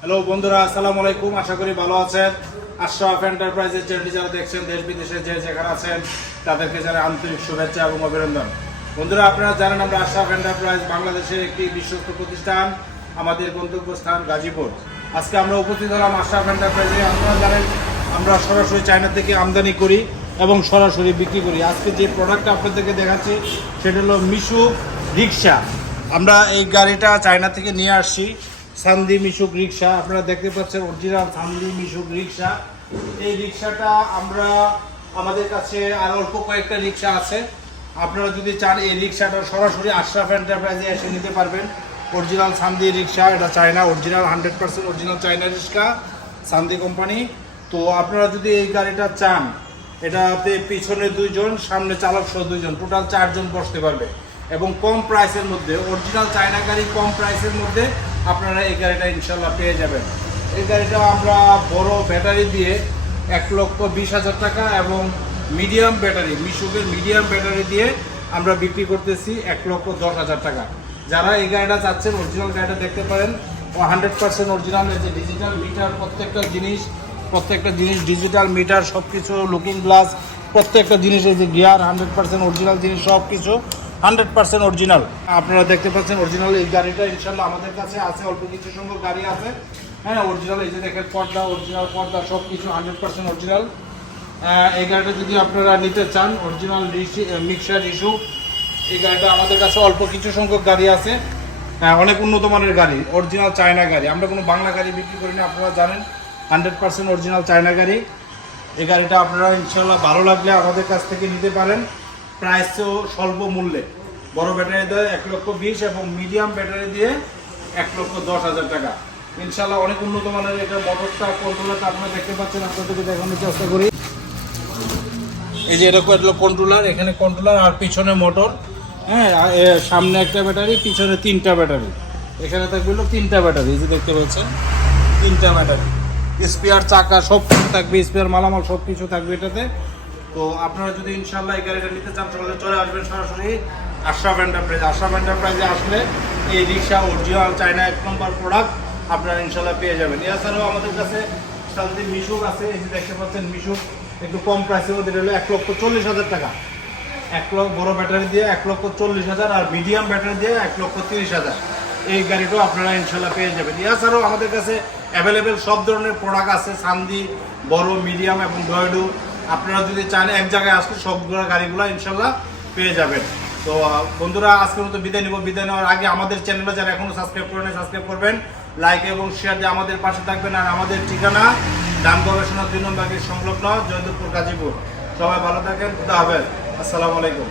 Hello বন্ধুরা, আসসালামু আলাইকুম। আশা করি ভালো আছেন। আশরাফ এন্টারপ্রাইজের চ্যানেলটি যারা দেখছেন, দেশ বিদেশে যে যেখানে আছেন, তাদেরকে যারা আন্তরিক শুভেচ্ছা এবং অভিনন্দন। বন্ধুরা, আপনারা জানেন আমরা আশরাফ এন্টারপ্রাইজ বাংলাদেশের একটি বিশ্বস্ত প্রতিষ্ঠান, আমাদের গন্তব্যস্থান গাজীপুর। আজকে আমরা উপস্থিত হলাম আশরাফ এন্টারপ্রাইজে আপনারা জানেন, আমরা সরাসরি চায়না থেকে আমদানি করি এবং সরাসরি বিক্রি করি। আজকে যে প্রোডাক্টটা আপনাদেরকে দেখাচ্ছি, সেটা হলো মিশু রিক্সা। আমরা এই গাড়িটা চায়না থেকে নিয়ে আসছি। সান্দি মিশুক রিক্সা আপনারা দেখতে পাচ্ছেন অরিজিনাল সান্দি মিশুক রিক্সা এই রিক্সাটা আমরা আমাদের কাছে আর অল্প কয়েকটা রিক্সা আছে। আপনারা যদি চান এই রিক্সাটা সরাসরি আশরাফ এন্টারপ্রাইজে এসে নিতে পারবেন। অরিজিনাল সান্দি রিক্সা এটা China original hundred percent original China রিক্সা সান্দি কোম্পানি তো আপনারা যদি এই গাড়িটা চান, এটাতে পিছনে দুইজন, সামনে চালক সহ দুইজন টোটাল চারজন বসতে পারবে। এবং কম প্রাইসের মধ্যে অরিজিনাল চায়না গাড়ি কম প্রাইসের মধ্যে আপনারা এই গাড়িটা ইনশাল্লাহ পেয়ে যাবেন। এই গাড়িটা আমরা বড় ব্যাটারি দিয়ে এক লক্ষ বিশ হাজার টাকা এবং মিডিয়াম ব্যাটারি, মিশুকের মিডিয়াম ব্যাটারি দিয়ে আমরা বিক্রি করতেছি এক লক্ষ দশ হাজার টাকা। যারা এই গাড়িটা চাচ্ছেন অরিজিনাল গাড়িটা দেখতে পারেন, ও হান্ড্রেড পার্সেন্ট অরিজিনাল যে ডিজিটাল মিটার প্রত্যেকটা জিনিস প্রত্যেকটা জিনিস ডিজিটাল মিটার সব কিছু লুকিং গ্লাস প্রত্যেকটা জিনিসের যে গিয়ার হান্ড্রেড পার্সেন্ট অরিজিনাল জিনিস সব কিছু হান্ড্রেড পার্সেন্ট অরিজিনাল। আপনারা দেখতে পাচ্ছেন অরিজিনাল এই গাড়িটা, ইনশাল্লাহ আমাদের কাছে আছে, অল্প কিছু সংখ্যক গাড়ি আছে। হ্যাঁ অরিজিনাল, এই যে দেখেন, পর্দা, অরিজিনাল পর্দা সব কিছু হান্ড্রেড পার্সেন্ট অরিজিনাল। এই গাড়িটা যদি আপনারা নিতে চান, অরিজিনাল মিক্সার ইস্যু এই গাড়িটা আমাদের কাছে অল্প কিছু সংখ্যক গাড়ি আছে। হ্যাঁ অনেক উন্নত মানের গাড়ি, অরিজিনাল চায়না গাড়ি। আমরা কোনো বাংলা গাড়ি বিক্রি করি না, আপনারা জানেন, হান্ড্রেড পার্সেন্ট অরিজিনাল চায়না গাড়ি। এই গাড়িটা আপনারা ইনশাল্লাহ ভালো লাগলে আমাদের কাছ থেকে নিতে পারেন। প্রাইসও স্বল্প মূল্যে বড় ব্যাটারি দিয়ে এক লক্ষ বিশ এবং মিডিয়াম ব্যাটারি দিয়ে এক লক্ষ দশ হাজার টাকা। ইনশাল্লাহ অনেক উন্নত মানের এটা মোটরটা কন্ট্রোলারটা আপনারা দেখতে পাচ্ছেন, আপনাদেরকে দেখানোর চেষ্টা করি। এই যে এরকম এটা কন্ট্রোলার এখানে কন্ট্রোলার আর পিছনে মোটর হ্যাঁ সামনে একটা ব্যাটারি, পিছনে তিনটা ব্যাটারি। এখানে থাকবে হলো তিনটা ব্যাটারি, এই যে দেখতে পাচ্ছেন, তিনটা ব্যাটারি। স্পেয়ার চাকা সব কিছু থাকবে, স্পেয়ার মালামাল সব কিছু থাকবে এটাতে। তো আপনারা যদি ইনশাল্লাহ এই গাড়িটা নিতে চান তাহলে চলে আসবেন সরাসরি আশরাফ এন্টারপ্রাইজ আশরাফ এন্টারপ্রাইজে আসলে এই রিক্সা অরিজিনাল চায়না এক নম্বর প্রোডাক্ট আপনারা ইনশাল্লাহ পেয়ে যাবেন। এছাড়াও আমাদের কাছে শান্তি মিশুক আছে, এই যে দেখতে পাচ্ছেন মিশুক, একটু কম প্রাইসের মধ্যে হলো এক লক্ষ চল্লিশ হাজার টাকা। এক লক্ষ বড় ব্যাটারি দিয়ে এক লক্ষ চল্লিশ হাজার আর মিডিয়াম ব্যাটারি দিয়ে এক লক্ষ তিরিশ হাজার। এই গাড়িটাও আপনারা ইনশাল্লাহ পেয়ে যাবেন। এছাড়াও আমাদের কাছে অ্যাভেলেবেল সব ধরনের প্রোডাক্ট আছে, সান্দি, বড় মিডিয়াম এবং ডয়েডু আপনারা যদি চান, এক জায়গায় আসলে সবগুলো গাড়িগুলো ইনশাল্লাহ পেয়ে যাবেন। তো বন্ধুরা, আজকের মতো বিদায় নিব। বিদায় নেওয়ার আগে আমাদের চ্যানেলটা যারা এখনও সাবস্ক্রাইব করেন সাবস্ক্রাইব করবেন। লাইক এবং শেয়ার দিয়ে আমাদের পাশে থাকবেন। আর আমাদের ঠিকানা দান গবেষণা দুই নম্বর সংলগ্ন জয়দেবপুর গাজীপুর। সবাই ভালো থাকেন। খুদা হাফেজ। আসসালামু আলাইকুম।